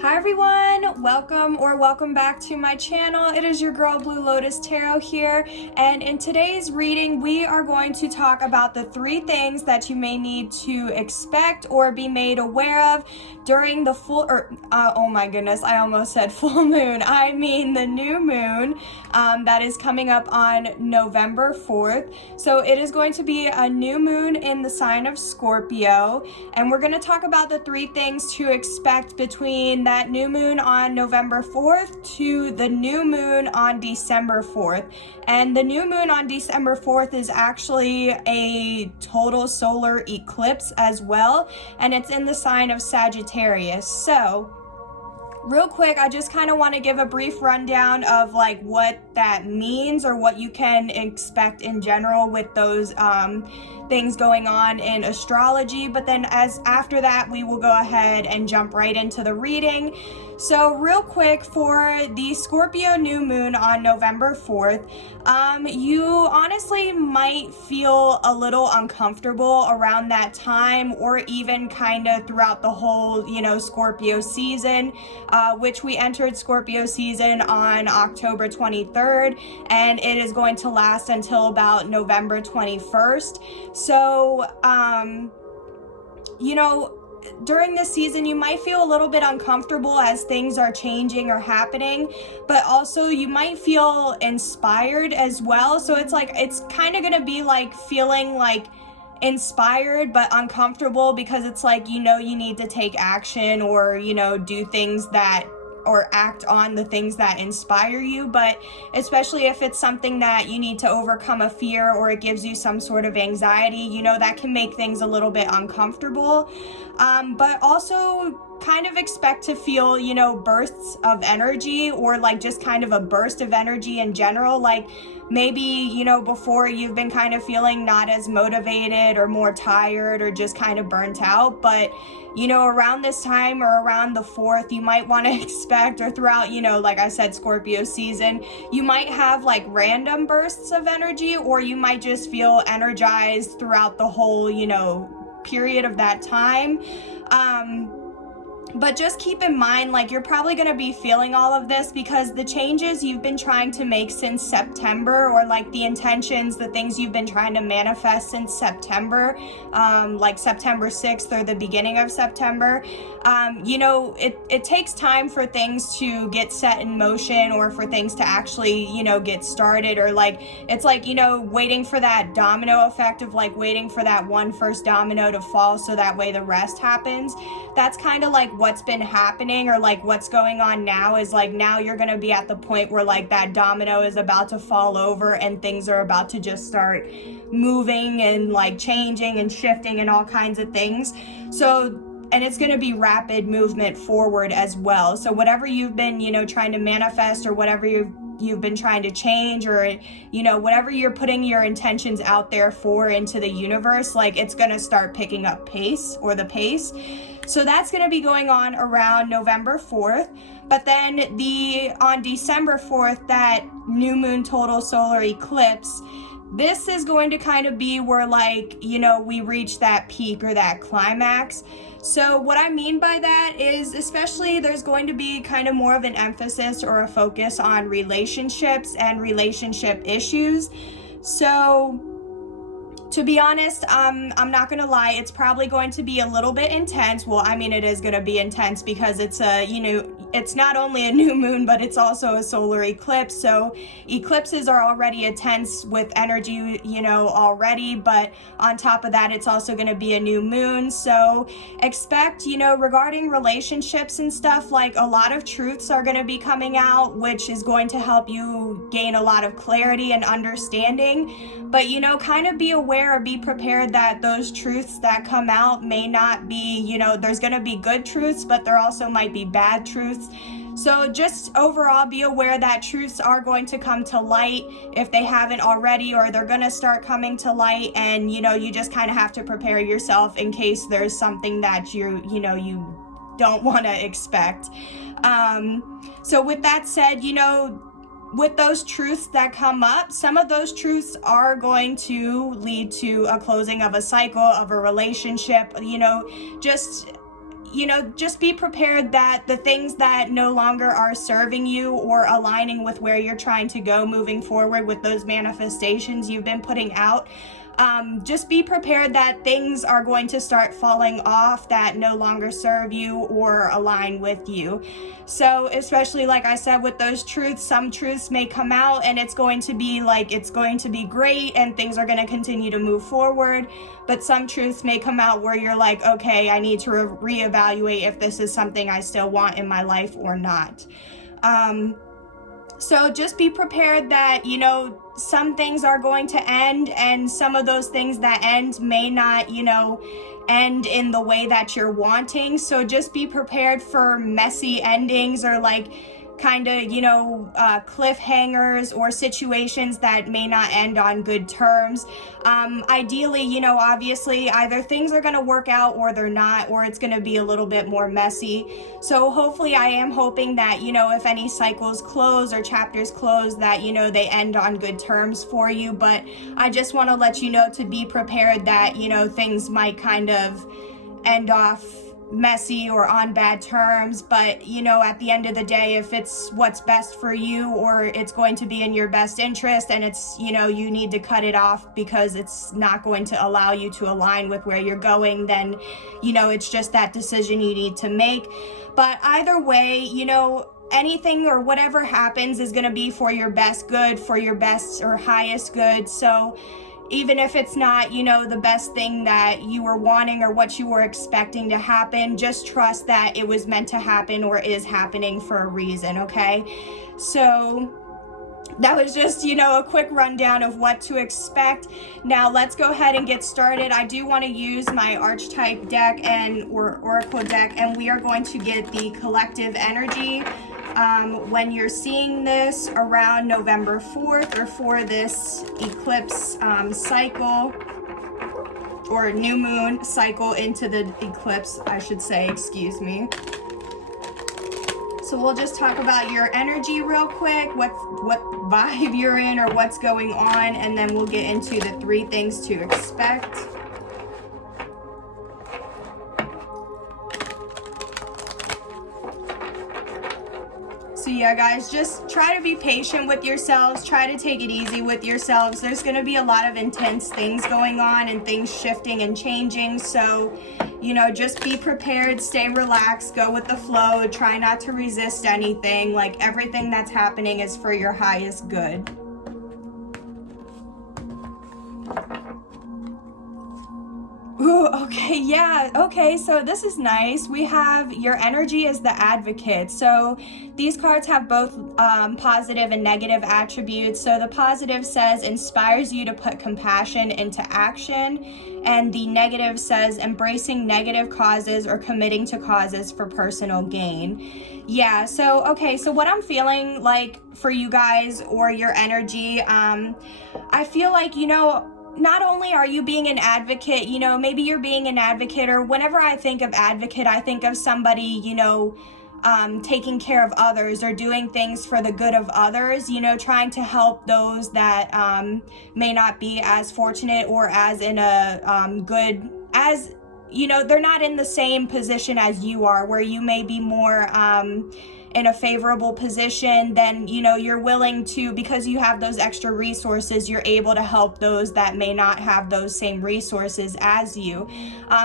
Hi everyone, welcome back to my channel. It is your girl Blue Lotus Tarot here, and in today's reading we are going to talk about the 3 things that you may need to expect or be made aware of during the oh my goodness, I almost said full moon. I mean the new moon that is coming up on November 4th. So it is going to be a new moon in the sign of Scorpio, and we're going to talk about the 3 things to expect between that new moon on November 4th to the new moon on December 4th. And the new moon on December 4th is actually a total solar eclipse as well, and it's in the sign of Sagittarius. So real quick, I just kind of want to give a brief rundown of like what that means or what you can expect in general with those things going on in astrology. But then after that, we will go ahead and jump right into the reading. So real quick, for the Scorpio new moon on November 4th, you honestly might feel a little uncomfortable around that time, or even kind of throughout the whole, Scorpio season, which we entered Scorpio season on October 23rd, and it is going to last until about November 21st. So, during this season, you might feel a little bit uncomfortable as things are changing or happening, but also you might feel inspired as well. So it's kind of going to be like feeling like inspired but uncomfortable, because it's like, you need to take action or, do things that or act on the things that inspire you. But especially if it's something that you need to overcome a fear, or it gives you some sort of anxiety, that can make things a little bit uncomfortable. But also kind of expect to feel, bursts of energy, or like just kind of a burst of energy in general. Like maybe, before you've been kind of feeling not as motivated or more tired or just kind of burnt out. But, around this time or around the 4th, you might want to expect, or throughout, like I said, Scorpio season, you might have like random bursts of energy, or you might just feel energized throughout the whole, period of that time. But just keep in mind, like, you're probably going to be feeling all of this because the changes you've been trying to make since September, or like the intentions, the things you've been trying to manifest since September, like September 6th or the beginning of September, it takes time for things to get set in motion, or for things to actually, get started, or like, it's like, waiting for that domino effect of like waiting for that one first domino to fall so that way the rest happens. That's kind of like what's been happening, or like what's going on now is like, now you're going to be at the point where like that domino is about to fall over and things are about to just start moving and like changing and shifting and all kinds of things. So, and it's going to be rapid movement forward as well. So whatever you've been, trying to manifest, or whatever you've been trying to change, or whatever you're putting your intentions out there for into the universe, like it's going to start picking up pace, or the pace. So that's going to be going on around November 4th. But then on December 4th, that new moon total solar eclipse, this is going to kind of be where like, we reach that peak or that climax. So what I mean by that is, especially there's going to be kind of more of an emphasis or a focus on relationships and relationship issues. So to be honest, I'm not going to lie, it's probably going to be a little bit intense. Well, I mean, it is going to be intense because it's it's not only a new moon, but it's also a solar eclipse. So eclipses are already intense with energy, already. But on top of that, it's also going to be a new moon. So expect, regarding relationships and stuff, like a lot of truths are going to be coming out, which is going to help you gain a lot of clarity and understanding. But, kind of be aware or be prepared that those truths that come out may not be, there's going to be good truths, but there also might be bad truths. So just overall be aware that truths are going to come to light if they haven't already, or they're going to start coming to light, and you just kind of have to prepare yourself in case there's something that you don't want to expect. So with that said, with those truths that come up, some of those truths are going to lead to a closing of a cycle, of a relationship, just you know, just be prepared that the things that no longer are serving you or aligning with where you're trying to go moving forward with those manifestations you've been putting out, just be prepared that things are going to start falling off that no longer serve you or align with you. So especially, like I said, with those truths, some truths may come out and it's going to be like, it's going to be great and things are going to continue to move forward. But some truths may come out where you're like, okay, I need to reevaluate if this is something I still want in my life or not. So just be prepared that, you know, some things are going to end, and some of those things that end may not, you know, end in the way that you're wanting. So just be prepared for messy endings, or like kind of, you know, cliffhangers or situations that may not end on good terms. Ideally, you know, obviously either things are going to work out or they're not, or it's going to be a little bit more messy. So hopefully, I am hoping that, you know, if any cycles close or chapters close, that, you know, they end on good terms for you. But I just want to let you know to be prepared that, you know, things might kind of end off messy or on bad terms. But, you know, at the end of the day, if it's what's best for you, or it's going to be in your best interest, and it's, you know, you need to cut it off because it's not going to allow you to align with where you're going, then, you know, it's just that decision you need to make. But either way, you know, anything or whatever happens is going to be for your best good, for your best or highest good. So even if it's not, you know, the best thing that you were wanting or what you were expecting to happen, just trust that it was meant to happen or is happening for a reason, okay? So that was just, you know, a quick rundown of what to expect. Now let's go ahead and get started. I do want to use my archetype deck or oracle deck, and we are going to get the collective energy when you're seeing this around November 4th, or for this eclipse cycle, or new moon cycle into the eclipse, I should say, excuse me. So we'll just talk about your energy real quick, what vibe you're in or what's going on, and then we'll get into the 3 things to expect. So yeah, guys, just try to be patient with yourselves. Try to take it easy with yourselves. There's going to be a lot of intense things going on and things shifting and changing. So, you know, just be prepared, stay relaxed, go with the flow. Try not to resist anything. Like, everything that's happening is for your highest good. Ooh, okay, yeah, okay, so this is nice. We have your energy as the advocate. So these cards have both positive and negative attributes. So the positive says inspires you to put compassion into action, and the negative says embracing negative causes or committing to causes for personal gain. Yeah, so okay, so what I'm feeling like for you guys or your energy, I feel like, you know, not only are you being an advocate, you know, maybe you're being an advocate, or whenever I think of advocate, I think of somebody, you know, taking care of others or doing things for the good of others, you know, trying to help those that may not be as fortunate or as in a good, as, you know, they're not in the same position as you are, where you may be more in a favorable position. Then, you know, you're willing to, because you have those extra resources, you're able to help those that may not have those same resources as you.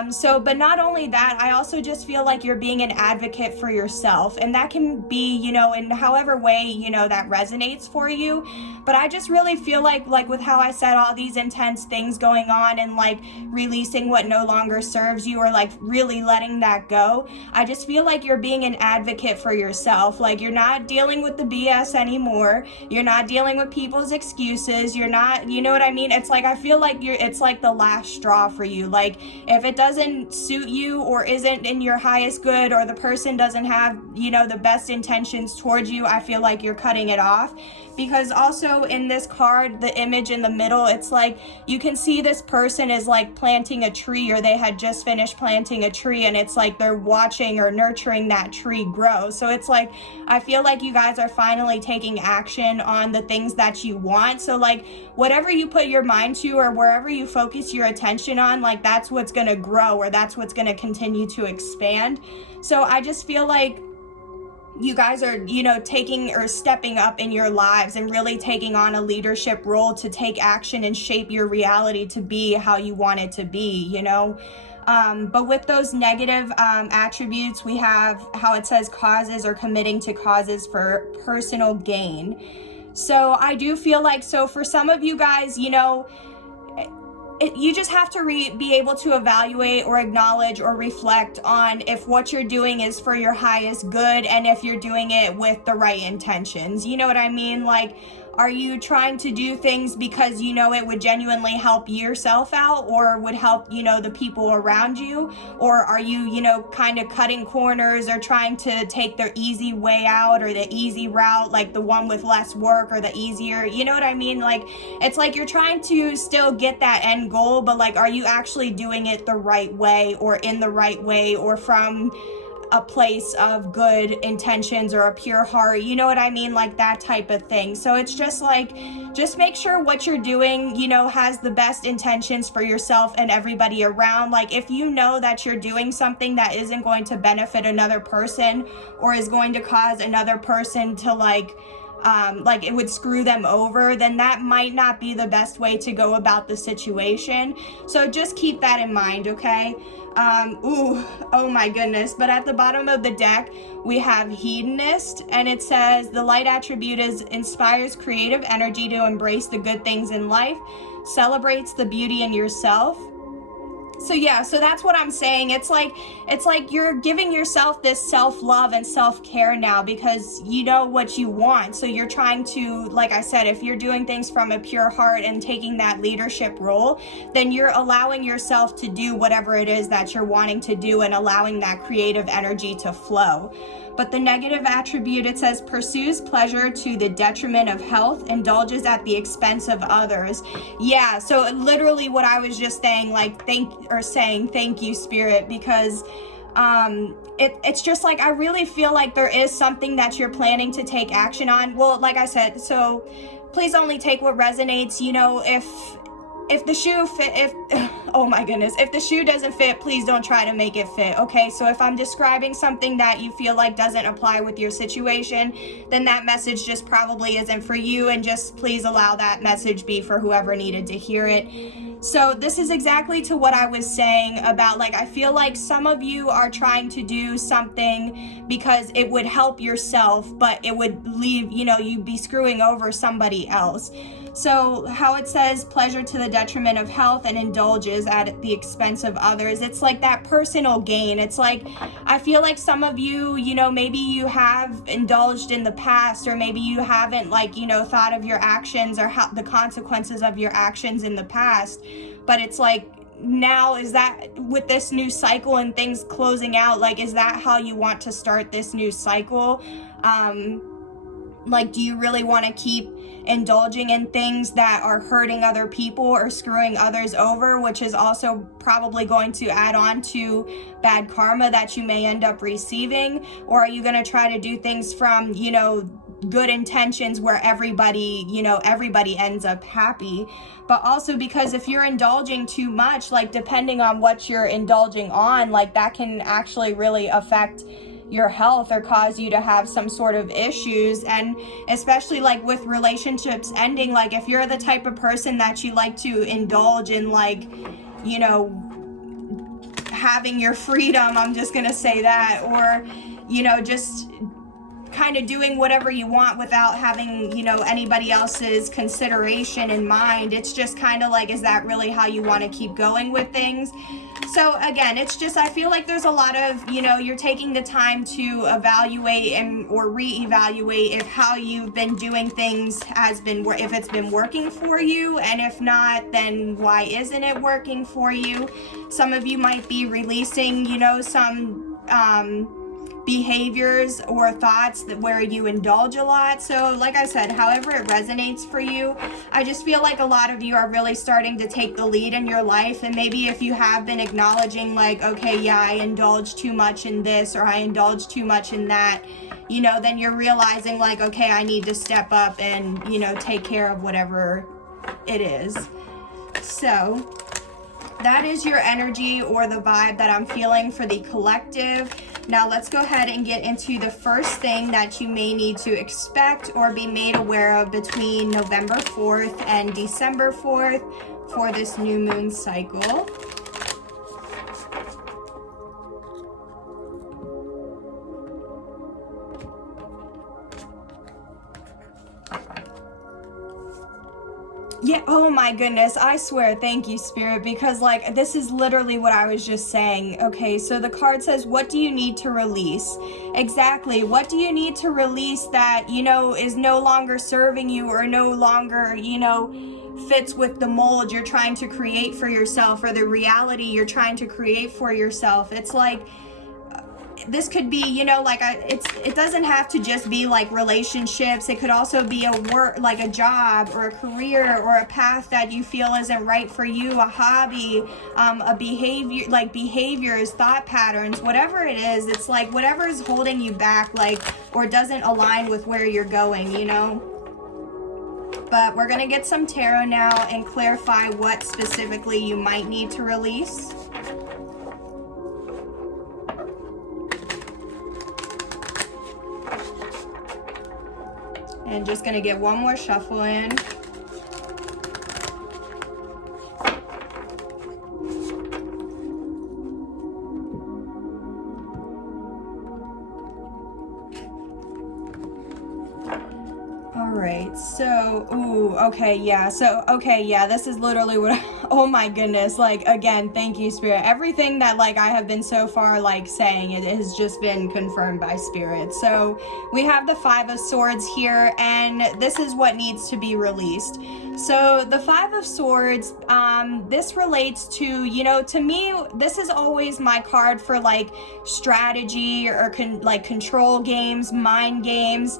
So, but not only that, I also just feel like you're being an advocate for yourself, and that can be, you know, in however way, you know, that resonates for you. But I just really feel like with how I said all these intense things going on, and like releasing what no longer serves you, or like really letting that go, I just feel like you're being an advocate for yourself. Like, you're not dealing with the BS anymore. You're not dealing with people's excuses. You're not, you know what I mean? It's like, I feel like it's like the last straw for you. Like, if it doesn't suit you or isn't in your highest good, or the person doesn't have, you know, the best intentions towards you, I feel like you're cutting it off. Because also in this card, the image in the middle, it's like you can see this person is like planting a tree, or they had just finished planting a tree, and it's like they're watching or nurturing that tree grow. So it's like like, I feel like you guys are finally taking action on the things that you want. So like, whatever you put your mind to or wherever you focus your attention on, like, that's what's going to grow, or that's what's going to continue to expand. So I just feel like you guys are, you know, taking or stepping up in your lives and really taking on a leadership role to take action and shape your reality to be how you want it to be, you know. But with those negative attributes, we have how it says causes or committing to causes for personal gain. So I do feel like, so for some of you guys, you know, you just have to be able to evaluate or acknowledge or reflect on if what you're doing is for your highest good and if you're doing it with the right intentions. You know what I mean? Like, are you trying to do things because you know it would genuinely help yourself out or would help, you know, the people around you? Or are you, you know, kind of cutting corners or trying to take the easy way out or the easy route, like the one with less work or the easier, you know what I mean? Like, it's like you're trying to still get that end goal, but like, are you actually doing it the right way or in the right way or from a place of good intentions or a pure heart, you know what I mean? Like that type of thing. So it's just like, just make sure what you're doing, you know, has the best intentions for yourself and everybody around. Like, if you know that you're doing something that isn't going to benefit another person or is going to cause another person to like it would screw them over, then that might not be the best way to go about the situation. So just keep that in mind, okay? Oh my goodness. But at the bottom of the deck, we have hedonist, and it says the light attribute inspires creative energy to embrace the good things in life, celebrates the beauty in yourself. So yeah, so that's what I'm saying. It's like you're giving yourself this self-love and self-care now because you know what you want. So you're trying to, like I said, if you're doing things from a pure heart and taking that leadership role, then you're allowing yourself to do whatever it is that you're wanting to do and allowing that creative energy to flow. But the negative attribute, it says, pursues pleasure to the detriment of health, indulges at the expense of others. Yeah, so literally what I was just saying, like, thank you, Spirit, because it's just like, I really feel like there is something that you're planning to take action on. Well, like I said, so please only take what resonates. You know, if the shoe oh my goodness, if the shoe doesn't fit, please don't try to make it fit, okay? So if I'm describing something that you feel like doesn't apply with your situation, then that message just probably isn't for you, and just please allow that message be for whoever needed to hear it. So this is exactly to what I was saying about, like, I feel like some of you are trying to do something because it would help yourself, but it would leave, you know, you'd be screwing over somebody else. So how it says pleasure to the detriment of health and indulges at the expense of others. It's like that personal gain. It's like, I feel like some of you, you know, maybe you have indulged in the past, or maybe you haven't, like, you know, thought of your actions or how the consequences of your actions in the past. But it's like, now, is that with this new cycle and things closing out, like, is that how you want to start this new cycle? Like, do you really want to keep indulging in things that are hurting other people or screwing others over, which is also probably going to add on to bad karma that you may end up receiving? Or are you going to try to do things from, you know, good intentions where everybody, you know, everybody ends up happy? But also, because if you're indulging too much, like, depending on what you're indulging on, like, that can actually really affect your health or cause you to have some sort of issues. And especially like with relationships ending, like if you're the type of person that you like to indulge in, like, you know, having your freedom, I'm just gonna say that, or, you know, just kind of doing whatever you want without having, you know, anybody else's consideration in mind, it's just kind of like, is that really how you want to keep going with things? So again, it's just, I feel like there's a lot of, you know, you're taking the time to evaluate or reevaluate if how you've been doing things if it's been working for you, and if not, then why isn't it working for you? Some of you might be releasing, you know, some behaviors or thoughts where you indulge a lot. So like I said, however it resonates for you, I just feel like a lot of you are really starting to take the lead in your life. And maybe if you have been acknowledging like, okay, yeah, I indulge too much in this, or I indulge too much in that, you know, then you're realizing like, okay, I need to step up and, you know, take care of whatever it is. So that is your energy or the vibe that I'm feeling for the collective. Now let's go ahead and get into the first thing that you may need to expect or be made aware of between November 4th and December 4th for this new moon cycle. Yeah, oh my goodness, I swear, thank you, Spirit, because like this is literally what I was just saying. Okay, so the card says, what do you need to release? Exactly, what do you need to release that, you know, is no longer serving you or no longer, you know, fits with the mold you're trying to create for yourself or the reality you're trying to create for yourself? It's like, this could be, you know, like it doesn't have to just be like relationships. It could also be a work, like a job or a career or a path that you feel isn't right for you, a hobby, a behavior, like behaviors, thought patterns, whatever it is. It's like whatever is holding you back, like, or doesn't align with where you're going, you know. But we're gonna get some tarot now and clarify what specifically you might need to release. And just gonna get one more shuffle in. Alright, so, ooh, okay, yeah, so, okay, yeah, this is literally what, oh my goodness, like, again, thank you, Spirit. Everything that, like, I have been so far, like, saying, it has just been confirmed by Spirit. So, we have the Five of Swords here, and this is what needs to be released. So, the Five of Swords, this relates to, you know, to me, this is always my card for, like, strategy or, like, control games, mind games.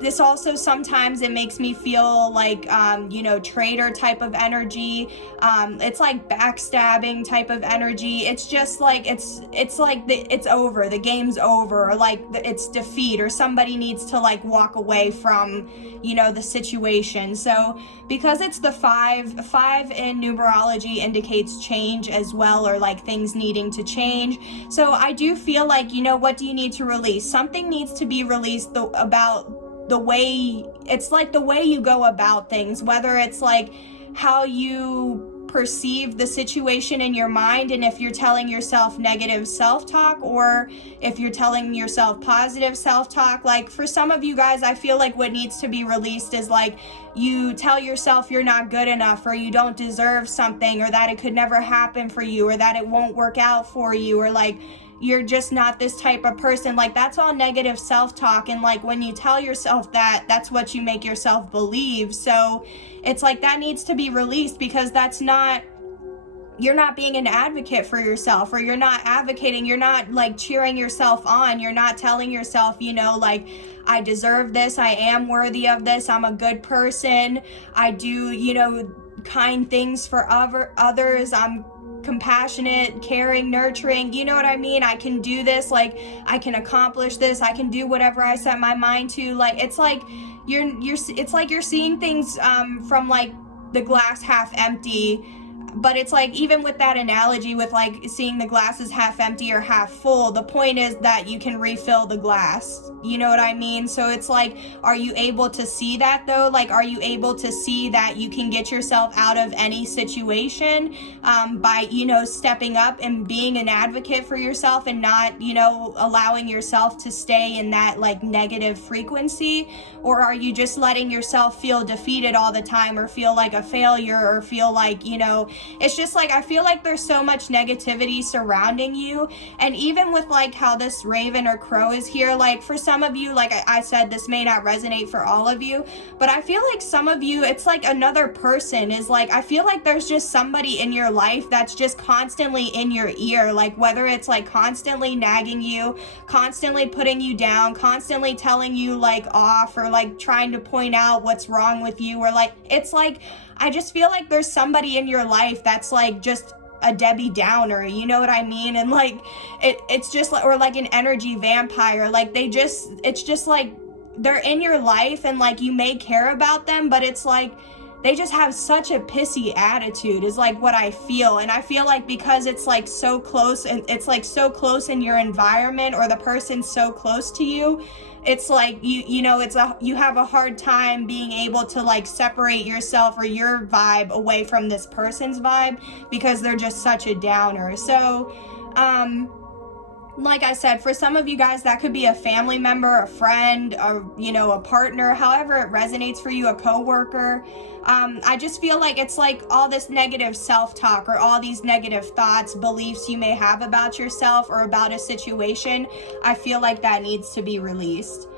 This also sometimes it makes me feel like, you know, traitor type of energy. It's like backstabbing type of energy. It's just like, it's like it's over, the game's over, or like it's defeat, or somebody needs to like walk away from, you know, the situation. So because it's the five in numerology indicates change as well, or like things needing to change. So I do feel like, you know, what do you need to release? Something needs to be released about the way, it's like the way you go about things, whether it's like how you perceive the situation in your mind, and if you're telling yourself negative self-talk or if you're telling yourself positive self-talk. Like for some of you guys, I feel like what needs to be released is like you tell yourself you're not good enough, or you don't deserve something, or that it could never happen for you, or that it won't work out for you, or like you're just not this type of person. Like that's all negative self-talk, and like when you tell yourself that, that's what you make yourself believe. So it's like that needs to be released, because that's not, you're not being an advocate for yourself, or you're not advocating, you're not like cheering yourself on, you're not telling yourself, you know, like I deserve this, I am worthy of this, I'm a good person, I do, you know, kind things for others, I'm compassionate, caring, nurturing, you know what I mean? I can do this, like I can accomplish this, I can do whatever I set my mind to. Like it's like it's like you're seeing things from like the glass half empty. But it's like, even with that analogy with like seeing the glass is half empty or half full, the point is that you can refill the glass. You know what I mean? So it's like, are you able to see that though? Like, are you able to see that you can get yourself out of any situation by, you know, stepping up and being an advocate for yourself, and not, you know, allowing yourself to stay in that like negative frequency? Or are you just letting yourself feel defeated all the time, or feel like a failure, or feel like, you know, it's just like, I feel like there's so much negativity surrounding you. And even with like how this raven or crow is here, like for some of you, like I said, this may not resonate for all of you, but I feel like some of you, it's like another person is like, I feel like there's just somebody in your life that's just constantly in your ear, like whether it's like constantly nagging you, constantly putting you down, constantly telling you like off, or like trying to point out what's wrong with you, or like, it's like, I just feel like there's somebody in your life that's like just a Debbie Downer, you know what I mean? And like, it's just like, or like an energy vampire, like it's just like, they're in your life and like you may care about them, but it's like, they just have such a pissy attitude is like what I feel. And I feel like because it's like so close, and it's like so close in your environment, or the person's so close to you, it's like you know, you have a hard time being able to like separate yourself or your vibe away from this person's vibe, because they're just such a downer. So like I said, for some of you guys, that could be a family member, a friend, or, you know, a partner, however it resonates for you, a coworker. I just feel like it's like all this negative self-talk, or all these negative thoughts, beliefs you may have about yourself or about a situation. I feel like that needs to be released.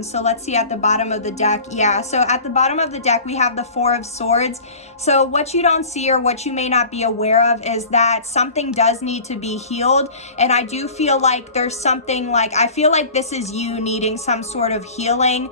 So let's see at the bottom of the deck. Yeah, so at the bottom of the deck, we have the Four of Swords. So what you don't see, or what you may not be aware of, is that something does need to be healed. And I do feel like there's something like, I feel like this is you needing some sort of healing.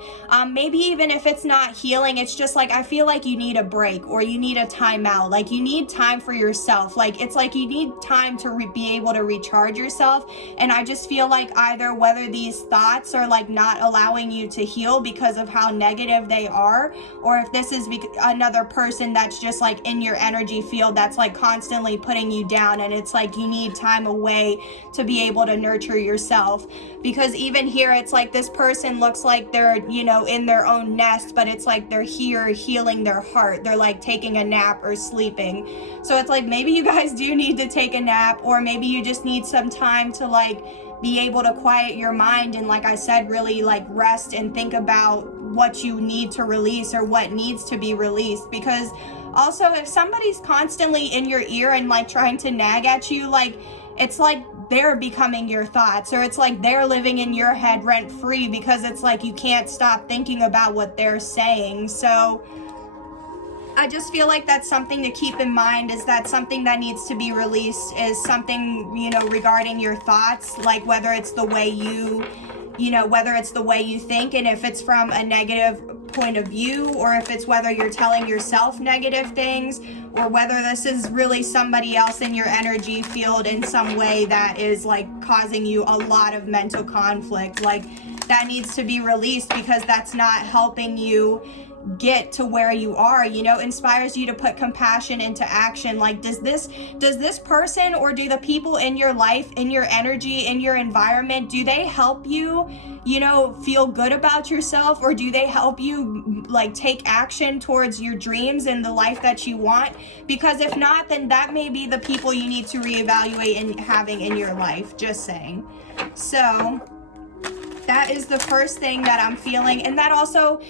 Maybe even if it's not healing, it's just like, I feel like you need a break, or you need a timeout. Like you need time for yourself. Like it's like you need time to be able to recharge yourself. And I just feel like either whether these thoughts are like not allowing you to heal because of how negative they are, or if this is another person that's just like in your energy field that's like constantly putting you down, and it's like you need time away to be able to nurture yourself. Because even here, it's like this person looks like they're, you know, in their own nest, but it's like they're here healing their heart. They're like taking a nap or sleeping. So it's like maybe you guys do need to take a nap, or maybe you just need some time to like be able to quiet your mind, and like I said, really like rest and think about what you need to release, or what needs to be released. Because also, if somebody's constantly in your ear and like trying to nag at you, like it's like they're becoming your thoughts, or it's like they're living in your head rent free, because it's like you can't stop thinking about what they're saying. So I just feel like that's something to keep in mind, is that something that needs to be released is something, you know, regarding your thoughts, like whether it's the way you know, whether it's the way you think, and if it's from a negative point of view, or if it's whether you're telling yourself negative things, or whether this is really somebody else in your energy field in some way that is like causing you a lot of mental conflict. Like that needs to be released, because that's not helping you get to where you are, you know, inspires you to put compassion into action. Like does this person, or do the people in your life, in your energy, in your environment, do they help you, you know, feel good about yourself, or do they help you like take action towards your dreams and the life that you want? Because if not, then that may be the people you need to reevaluate and having in your life, just saying. So that is the first thing that I'm feeling. And that also,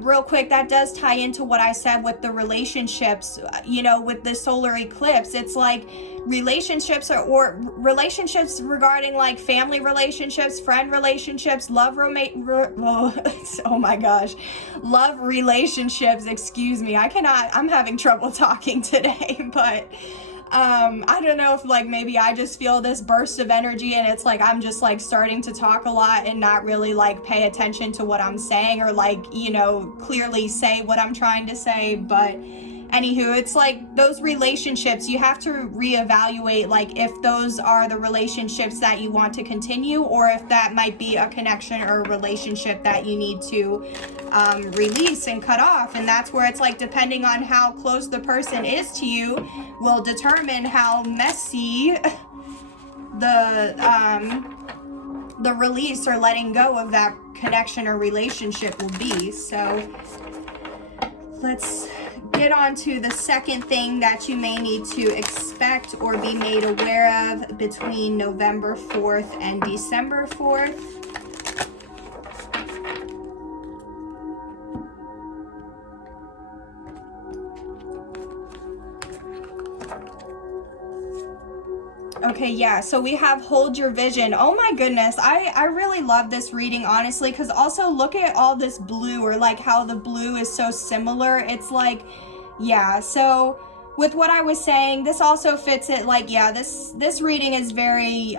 real quick, that does tie into what I said with the relationships, you know, with the solar eclipse. It's like relationships, or relationships regarding like family relationships, friend relationships, love oh my gosh, love relationships, excuse me. I'm having trouble talking today, but I don't know if like maybe I just feel this burst of energy, and it's like I'm just like starting to talk a lot and not really like pay attention to what I'm saying, or like, you know, clearly say what I'm trying to say. But anywho, it's like those relationships, you have to reevaluate like if those are the relationships that you want to continue, or if that might be a connection or a relationship that you need to release and cut off. And that's where it's like, depending on how close the person is to you will determine how messy the release or letting go of that connection or relationship will be. So let's get on to the second thing that you may need to expect or be made aware of between November 4th and December 4th. Okay, yeah, so we have Hold Your Vision. Oh my goodness, I really love this reading, honestly, because also look at all this blue, or like how the blue is so similar. It's like, yeah, so with what I was saying, this also fits it, like, yeah, this reading is very,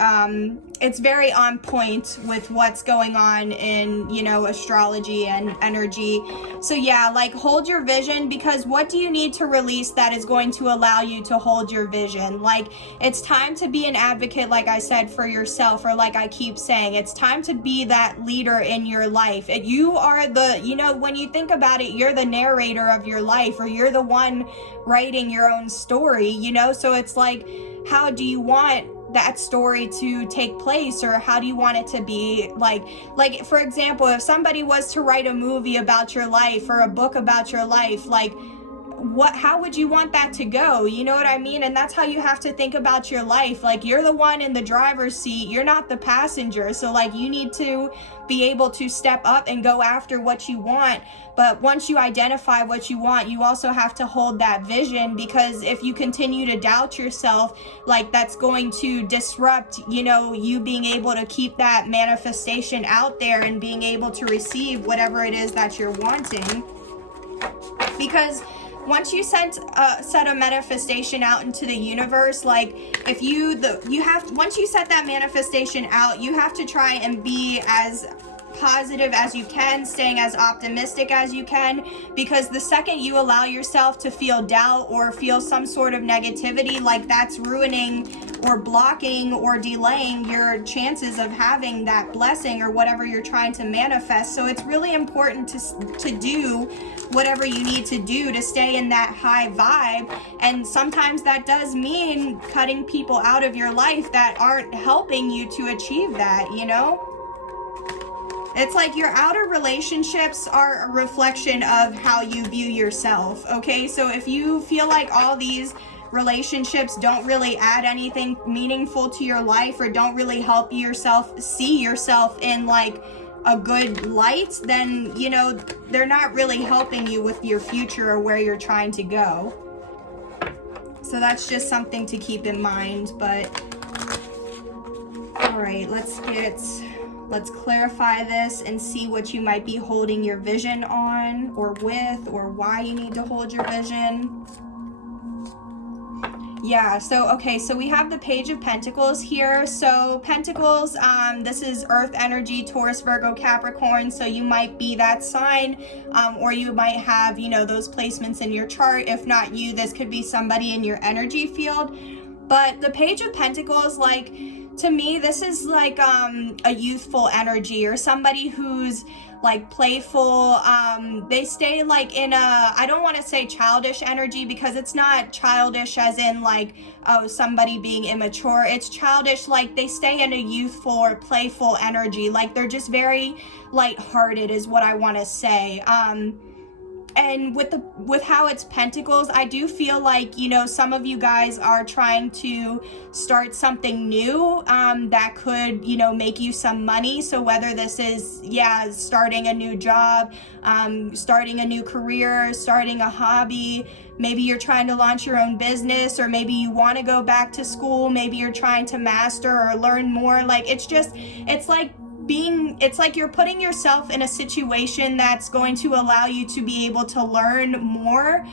it's very on point with what's going on in, you know, astrology and energy. So yeah, like, hold your vision, because what do you need to release that is going to allow you to hold your vision? Like, it's time to be an advocate, like I said, for yourself, or like I keep saying, it's time to be that leader in your life. And you are the, you know, when you think about it, you're the narrator of your life, or you're the one writing your own story, you know? So it's like, how do you want that story to take place, or how do you want it to be? Like for example, if somebody was to write a movie about your life, or a book about your life, like, how would you want that to go? You know what I mean? And that's how you have to think about your life. Like, you're the one in the driver's seat, you're not the passenger. So like, you need to be able to step up and go after what you want. But once you identify what you want, you also have to hold that vision, because if you continue to doubt yourself, like, that's going to disrupt, you know, you being able to keep that manifestation out there and being able to receive whatever it is that you're wanting. Because once you set a manifestation out into the universe, like, if once you set that manifestation out, you have to try and be as positive as you can, staying as optimistic as you can, because the second you allow yourself to feel doubt or feel some sort of negativity, like, that's ruining or blocking or delaying your chances of having that blessing or whatever you're trying to manifest. So it's really important to do whatever you need to do to stay in that high vibe. And sometimes that does mean cutting people out of your life that aren't helping you to achieve that, you know? It's like, your outer relationships are a reflection of how you view yourself, okay? So if you feel like all these relationships don't really add anything meaningful to your life, or don't really help yourself see yourself in like a good light, then, you know, they're not really helping you with your future or where you're trying to go. So that's just something to keep in mind. But all right, let's clarify this and see what you might be holding your vision on, or with, or why you need to hold your vision. Yeah, so, okay, so we have the Page of Pentacles here. So Pentacles, this is Earth energy, Taurus, Virgo, Capricorn. So you might be that sign, or you might have, you know, those placements in your chart. If not you, this could be somebody in your energy field. But the Page of Pentacles, like, to me, this is like a youthful energy, or somebody who's like playful. They stay like in a, I don't want to say childish energy, because it's not childish as in like, oh, somebody being immature. It's childish, like they stay in a youthful or playful energy. Like, they're just very lighthearted is what I want to say. And with how it's Pentacles, I do feel like, you know, some of you guys are trying to start something new that could, you know, make you some money. So whether this is, yeah, starting a new job, starting a new career, starting a hobby, maybe you're trying to launch your own business, or maybe you want to go back to school, maybe you're trying to master or learn more. Like, it's like you're putting yourself in a situation that's going to allow you to be able to learn more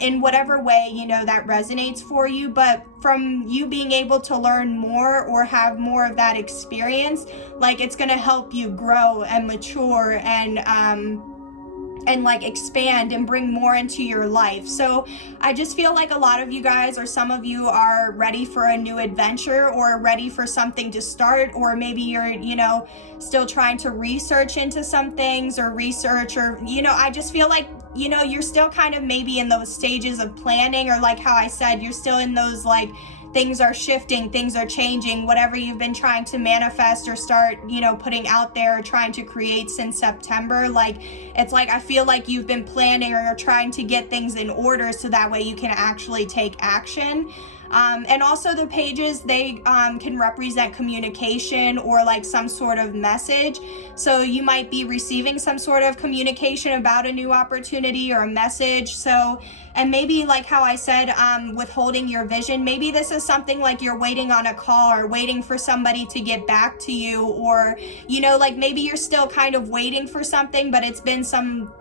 in whatever way, you know, that resonates for you. But from you being able to learn more or have more of that experience, like, it's going to help you grow and mature and like expand and bring more into your life. So I just feel like a lot of you guys, or some of you, are ready for a new adventure, or ready for something to start, or maybe you're, you know, still trying to research into some things, or you know, I just feel like, you know, you're still kind of maybe in those stages of planning, or like how I said, you're still in those, like, things are shifting, things are changing, whatever you've been trying to manifest or start, you know, putting out there, or trying to create since September. Like, it's like, I feel like you've been planning or trying to get things in order so that way you can actually take action. And also the pages, they can represent communication or like some sort of message. So you might be receiving some sort of communication about a new opportunity or a message. So, and maybe like how I said, withholding your vision, maybe this is something like you're waiting on a call or waiting for somebody to get back to you, or, you know, like maybe you're still kind of waiting for something, but it's been some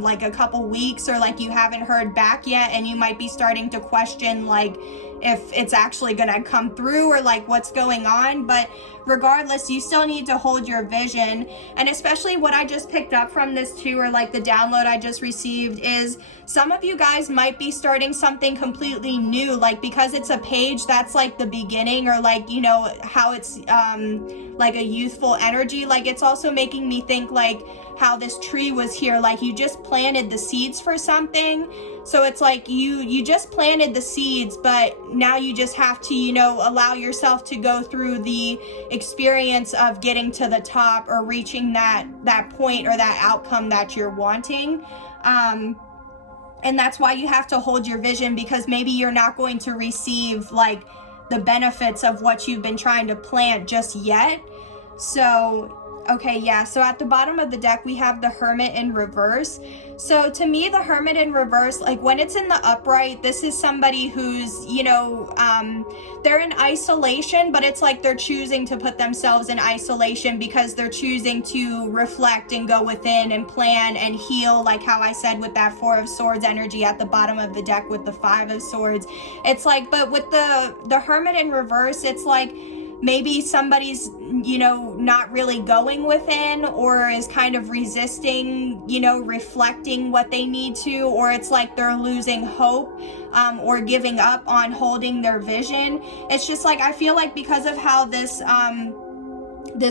like a couple weeks, or like you haven't heard back yet, and you might be starting to question like if it's actually gonna come through or like what's going on. But regardless, you still need to hold your vision. And especially what I just picked up from this too, or like the download I just received, is some of you guys might be starting something completely new, like because it's a page that's like the beginning, or like, you know, how it's like a youthful energy. Like it's also making me think like how this tree was here, like you just planted the seeds for something. So it's like you just planted the seeds, but now you just have to, you know, allow yourself to go through the experience of getting to the top or reaching that point or that outcome that you're wanting. And that's why you have to hold your vision, because maybe you're not going to receive like the benefits of what you've been trying to plant just yet. So okay, yeah, so at the bottom of the deck, we have the Hermit in reverse. So to me, the Hermit in reverse, like when it's in the upright, this is somebody who's, you know, they're in isolation, but it's like they're choosing to put themselves in isolation because they're choosing to reflect and go within and plan and heal, like how I said with that Four of Swords energy at the bottom of the deck with the Five of Swords. It's like, but with the Hermit in reverse, it's like, maybe somebody's, you know, not really going within, or is kind of resisting, you know, reflecting what they need to, or it's like they're losing hope, or giving up on holding their vision. It's just like, I feel like because of how this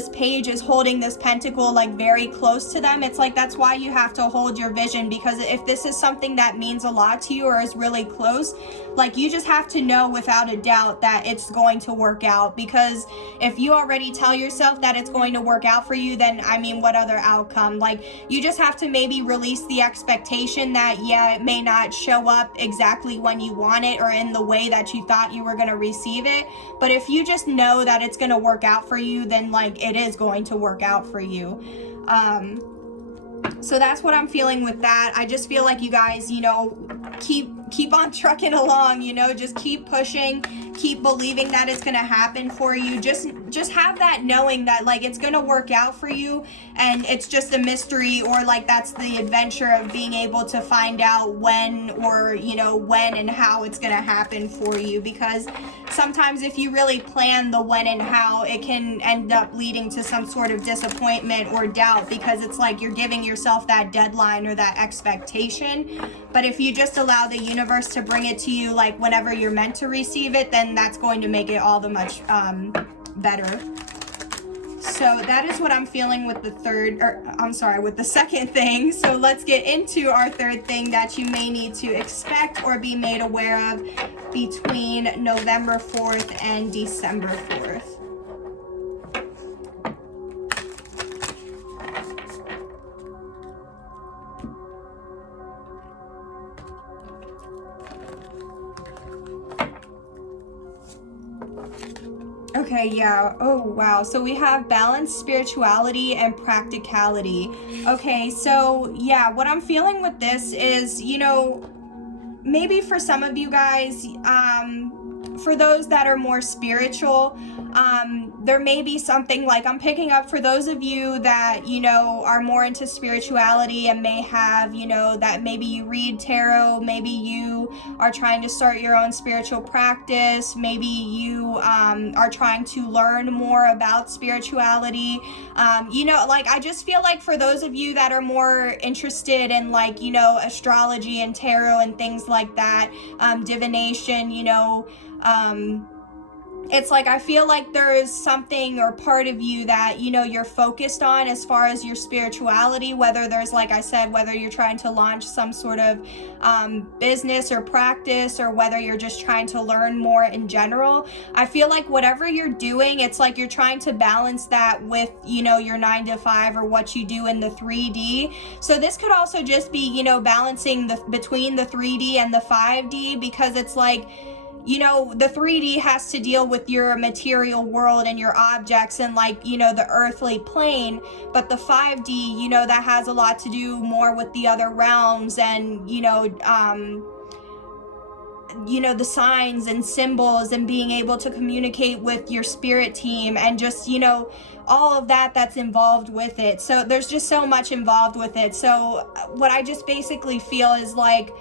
page is holding this pentacle like very close to them, it's like that's why you have to hold your vision, because if this is something that means a lot to you or is really close, like you just have to know without a doubt that it's going to work out. Because if you already tell yourself that it's going to work out for you, then I mean, what other outcome? Like you just have to maybe release the expectation that, yeah, it may not show up exactly when you want it or in the way that you thought you were going to receive it, but if you just know that it's going to work out for you, then like it is going to work out for you. So that's what I'm feeling with that. I just feel like you guys, you know, keep on trucking along, you know, just keep pushing, keep believing that it's gonna happen for you. Just have that knowing that like it's gonna work out for you, and it's just a mystery, or like that's the adventure of being able to find out when, or you know, when and how it's gonna happen for you. Because sometimes if you really plan the when and how, it can end up leading to some sort of disappointment or doubt, because it's like you're giving yourself that deadline or that expectation. But if you just allow the universe to bring it to you like whenever you're meant to receive it, then that's going to make it all the much better. So that is what I'm feeling with the second thing. So let's get into our third thing that you may need to expect or be made aware of between November 4th and December 4th. Okay, yeah. Oh, wow. So we have balance, spirituality, and practicality. Okay, so yeah, what I'm feeling with this is, you know, maybe for some of you guys, for those that are more spiritual, there may be something like I'm picking up for those of you that, you know, are more into spirituality and may have, you know, that maybe you read tarot, maybe you are trying to start your own spiritual practice, maybe you are trying to learn more about spirituality. You know, like I just feel like for those of you that are more interested in like, you know, astrology and tarot and things like that, divination, you know, it's like I feel like there is something or part of you that, you know, you're focused on as far as your spirituality, whether there's, like I said, whether you're trying to launch some sort of business or practice, or whether you're just trying to learn more in general. I feel like whatever you're doing, it's like you're trying to balance that with, you know, your 9 to 5 or what you do in the 3D. So this could also just be, you know, balancing between the 3D and the 5D, because it's like, you know, the 3D has to deal with your material world and your objects and like, you know, the earthly plane, but the 5D, you know, that has a lot to do more with the other realms and, you know, the signs and symbols and being able to communicate with your spirit team and just, you know, all of that that's involved with it. So there's just so much involved with it. So what I just basically feel is like,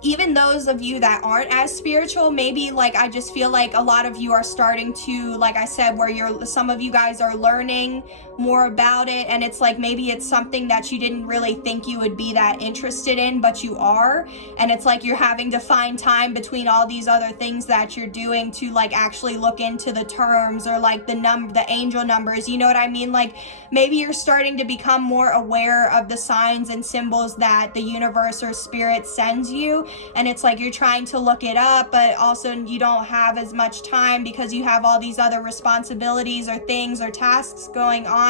even those of you that aren't as spiritual, maybe like I just feel like a lot of you are starting to, like I said, where some of you guys are learning more about it, and it's like maybe it's something that you didn't really think you would be that interested in, but you are, and it's like you're having to find time between all these other things that you're doing to like actually look into the terms or like the angel numbers, you know what I mean? Like maybe you're starting to become more aware of the signs and symbols that the universe or spirit sends you, and it's like you're trying to look it up, but also you don't have as much time because you have all these other responsibilities or things or tasks going on.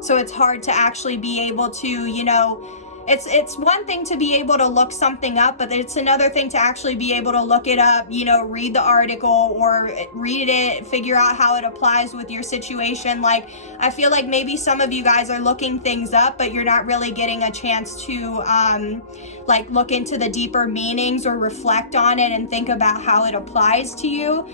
So it's hard to actually be able to, you know, it's one thing to be able to look something up, but it's another thing to actually be able to look it up, you know, read the article or read it, figure out how it applies with your situation. Like, I feel like maybe some of you guys are looking things up, but you're not really getting a chance to, like, look into the deeper meanings or reflect on it and think about how it applies to you.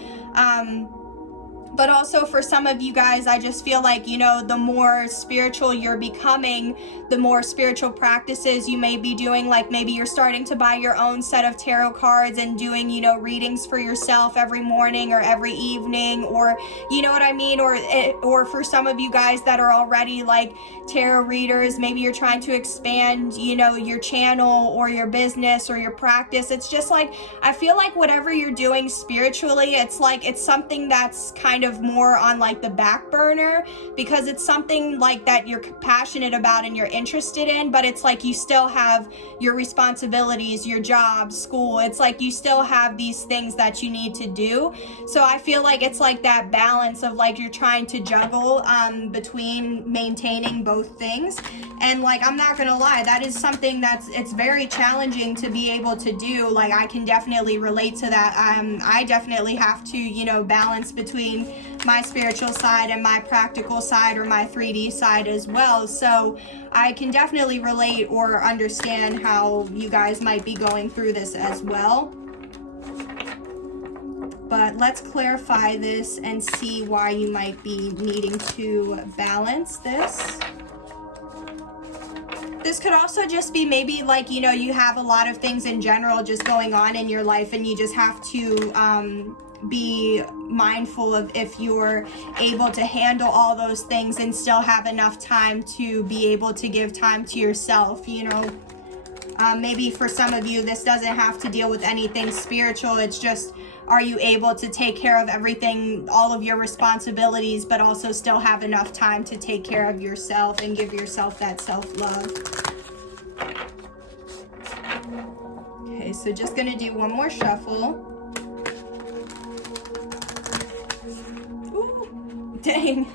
But also for some of you guys, I just feel like, you know, the more spiritual you're becoming, the more spiritual practices you may be doing. Like maybe you're starting to buy your own set of tarot cards and doing, you know, readings for yourself every morning or every evening, or, you know what I mean? Or for some of you guys that are already like tarot readers, maybe you're trying to expand, you know, your channel or your business or your practice. It's just like, I feel like whatever you're doing spiritually, it's like, it's something that's kind of more on like the back burner because it's something like that you're passionate about and you're interested in, but it's like you still have your responsibilities, your job, school. It's like you still have these things that you need to do. So I feel like it's like that balance of like you're trying to juggle between maintaining both things. And like, I'm not gonna lie, that is something it's very challenging to be able to do. Like, I can definitely relate to that. I definitely have to, you know, balance between my spiritual side and my practical side or my 3D side as well. So I can definitely relate or understand how you guys might be going through this as well. But let's clarify this and see why you might be needing to balance this. This could also just be maybe like, you know, you have a lot of things in general just going on in your life and you just have to be mindful of if you're able to handle all those things and still have enough time to be able to give time to yourself, you know. Maybe for some of you, this doesn't have to deal with anything spiritual. It's just, are you able to take care of everything, all of your responsibilities, but also still have enough time to take care of yourself and give yourself that self-love? Okay, so just gonna do one more shuffle. Ooh, dang.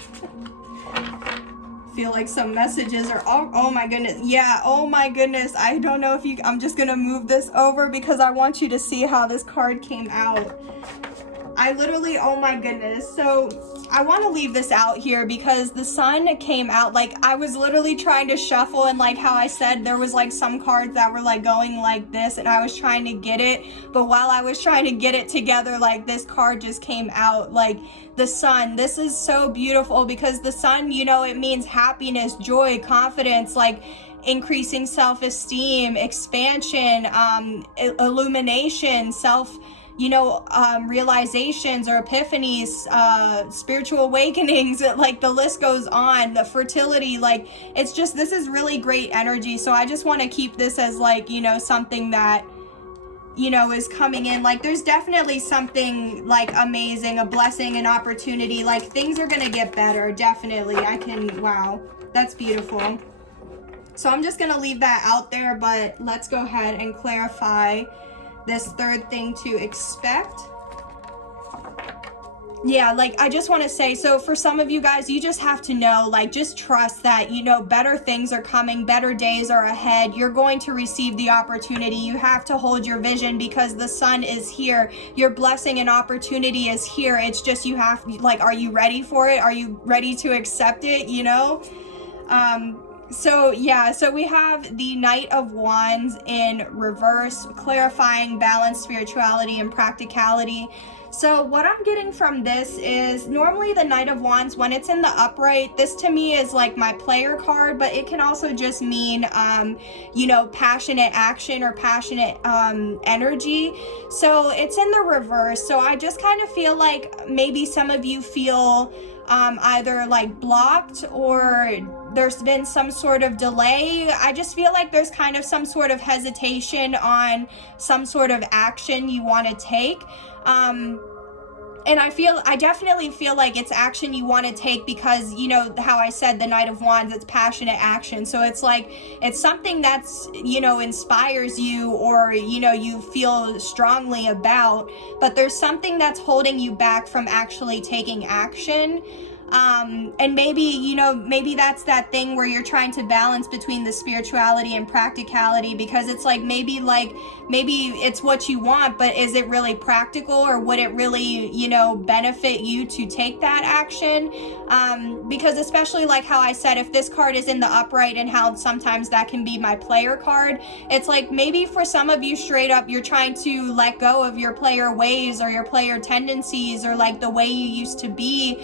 Feel like some messages are, oh my goodness, yeah, oh my goodness. I don't know if I'm just gonna move this over because I want you to see how this card came out. I literally, oh my goodness. So I want to leave this out here because the sun came out, like I was literally trying to shuffle, and like how I said, there was like some cards that were like going like this and I was trying to get it, but while I was trying to get it together, like this card just came out, like the sun. This is so beautiful because the sun, you know, it means happiness, joy, confidence, like increasing self-esteem, expansion, illumination, realizations or epiphanies, spiritual awakenings, like the list goes on, the fertility, like it's just, this is really great energy. So I just want to keep this as like, you know, something that, you know, is coming in. Like there's definitely something like amazing, a blessing, an opportunity, like things are gonna get better, definitely. Wow, that's beautiful. So I'm just gonna leave that out there, but let's go ahead and clarify this third thing to expect. Yeah, like, I just want to say, so for some of you guys, you just have to know, like, just trust that, you know, better things are coming, better days are ahead. You're going to receive the opportunity. You have to hold your vision because the sun is here. Your blessing and opportunity is here. It's just, you have, like, are you ready for it? Are you ready to accept it, you know? So yeah, so we have the Knight of Wands in reverse, clarifying balance, spirituality, and practicality. So what I'm getting from this is normally the Knight of Wands, when it's in the upright, this to me is like my player card, but it can also just mean, you know, passionate action or passionate energy. So it's in the reverse. So I just kind of feel like maybe some of you feel either like blocked or there's been some sort of delay. I just feel like there's kind of some sort of hesitation on some sort of action you want to take. And I definitely feel like it's action you want to take because, you know, how I said the Knight of Wands, it's passionate action. So it's like, it's something that's, you know, inspires you or, you know, you feel strongly about, but there's something that's holding you back from actually taking action. And maybe, you know, maybe that's that thing where you're trying to balance between the spirituality and practicality, because it's like maybe it's what you want, but is it really practical, or would it really, you know, benefit you to take that action? Because especially like how I said, if this card is in the upright and how sometimes that can be my player card, it's like maybe for some of you straight up, you're trying to let go of your player ways or your player tendencies or like the way you used to be,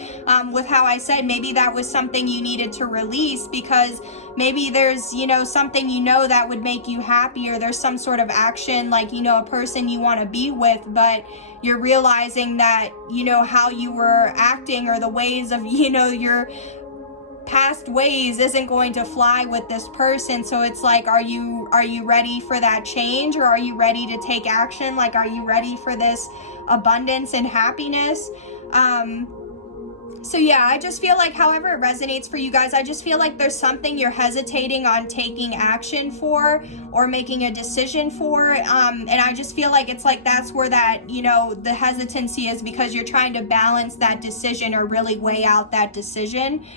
with how I said, maybe that was something you needed to release because maybe there's, you know, something, you know, that would make you happy, or there's some sort of action, like, you know, a person you want to be with, but you're realizing that, you know, how you were acting or the ways of, you know, your past ways isn't going to fly with this person. So it's like, are you ready for that change, or are you ready to take action? Like, are you ready for this abundance and happiness? So yeah, I just feel like however it resonates for you guys, I just feel like there's something you're hesitating on taking action for or making a decision for. And I just feel like it's like that's where that, you know, the hesitancy is, because you're trying to balance that decision or really weigh out that decision.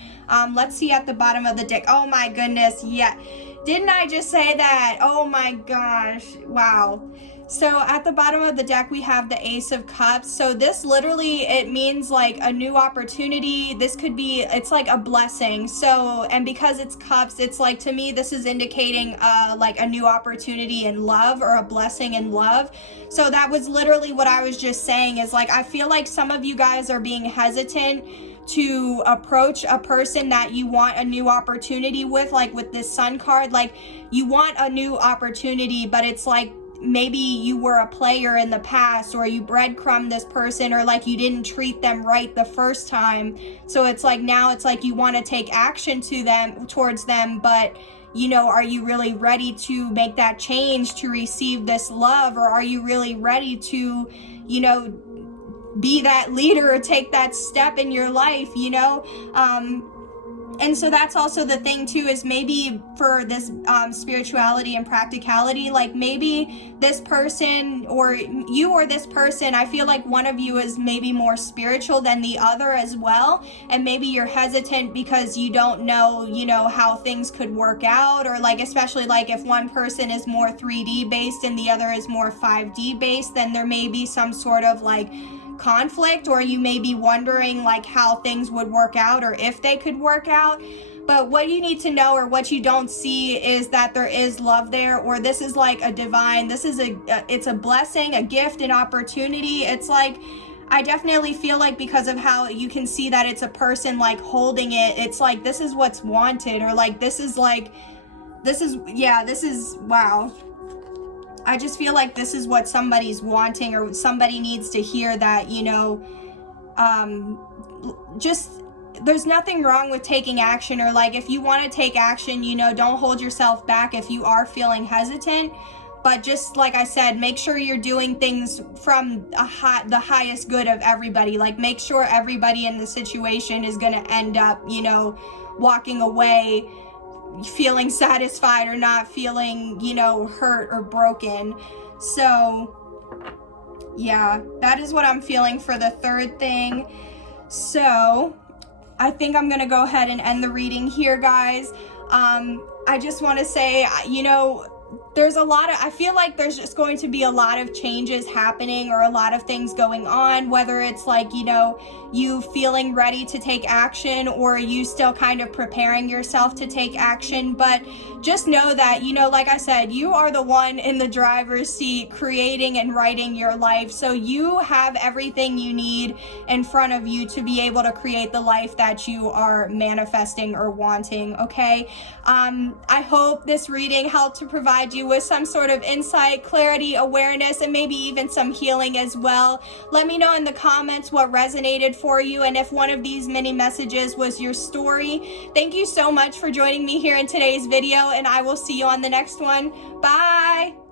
Let's see at the bottom of the deck. Oh my goodness. Yeah. Didn't I just say that? Oh my gosh. Wow. So at the bottom of the deck, we have the Ace of Cups. So this literally, it means like a new opportunity. This could be, it's like a blessing. So, and because it's cups, it's like, to me, this is indicating like a new opportunity in love, or a blessing in love. So that was literally what I was just saying, is like, I feel like some of you guys are being hesitant to approach a person that you want a new opportunity with, like with this Sun card. Like, you want a new opportunity, but it's like, maybe you were a player in the past, or you breadcrumbed this person, or like you didn't treat them right the first time. So it's like, now it's like you want to take action towards them, but, you know, are you really ready to make that change to receive this love? Or are you really ready to, you know, be that leader or take that step in your life, you know? And so that's also the thing too, is maybe for this spirituality and practicality, like maybe this person or you or this person, I feel like one of you is maybe more spiritual than the other as well. And maybe you're hesitant because you don't know, you know, how things could work out, or like, especially like if one person is more 3D based and the other is more 5D based, then there may be some sort of like conflict, or you may be wondering like how things would work out or if they could work out. But what you need to know, or what you don't see, is that there is love there, or this is like a divine, this is it's a blessing, a gift, an opportunity. It's like, I definitely feel like because of how you can see that it's a person like holding it, it's like, this is what's wanted, or like, this is wow. I just feel like this is what somebody's wanting, or somebody needs to hear that, you know, just, there's nothing wrong with taking action, or like, if you want to take action, you know, don't hold yourself back if you are feeling hesitant. But just like I said, make sure you're doing things from the highest good of everybody. Like, make sure everybody in the situation is going to end up, you know, walking away feeling satisfied, or not feeling, you know, hurt or broken. So yeah, that is what I'm feeling for the third thing. So I think I'm gonna go ahead and end the reading here, guys. I just want to say, you know, there's a lot of, I feel like there's just going to be a lot of changes happening, or a lot of things going on, whether it's like, you know, you feeling ready to take action, or you still kind of preparing yourself to take action. But just know that, you know, like I said, you are the one in the driver's seat creating and writing your life. So you have everything you need in front of you to be able to create the life that you are manifesting or wanting, okay? I hope this reading helped to provide you with some sort of insight, clarity, awareness, and maybe even some healing as well. Let me know in the comments what resonated for you, and if one of these mini messages was your story. Thank you so much for joining me here in today's video, and I will see you on the next one. Bye!